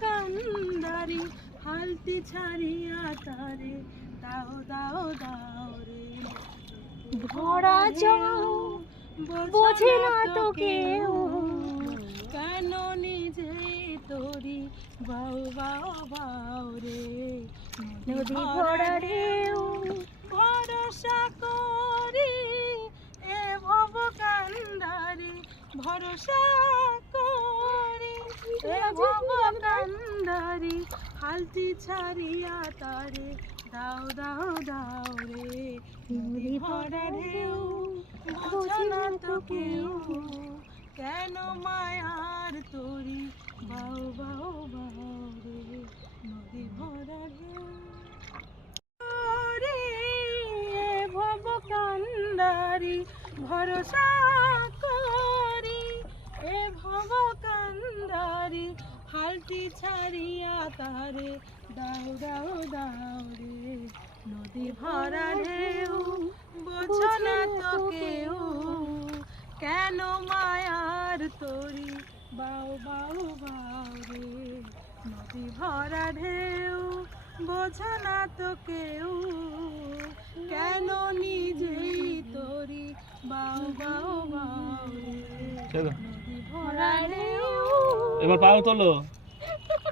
কান্দারি হালতি ছাড়িয়া তারে দাও দাও দাও রে। ভরা জল বোঝে না তো কেউ। কেন নিজে তোরি? বাউ বাউ বাউ রে। নদী ভরা ঢেউ। ভরসা করি এ ভব কান্দারি ভরসা কান্দারি হালতি ছাড়িয়া তারে দাও দাও দাও রে নদী ভরা ঢেউ বোঝনা তো কেউ কেন মায়ার তোরি বাউ বাউ বাউ রে নদী ভরা ঢেউ। রে ভব কান্দারি ভরসা করি এ ভব কান্দারি হালটি ছাড়িয়া তারে দাও দাও দাও রে। নদী ভরা ঢেউ বোঝো না তো কেউ কেন মায়ার তরি? বাউ বাউ বাউ রে। নদী ভরা ঢেউ বোঝো না তো কেউ কেন নিজেই তরি? বাউ বাউ বাউ রে। নদী ভরা ঢেউ। এবার পাও তোলো।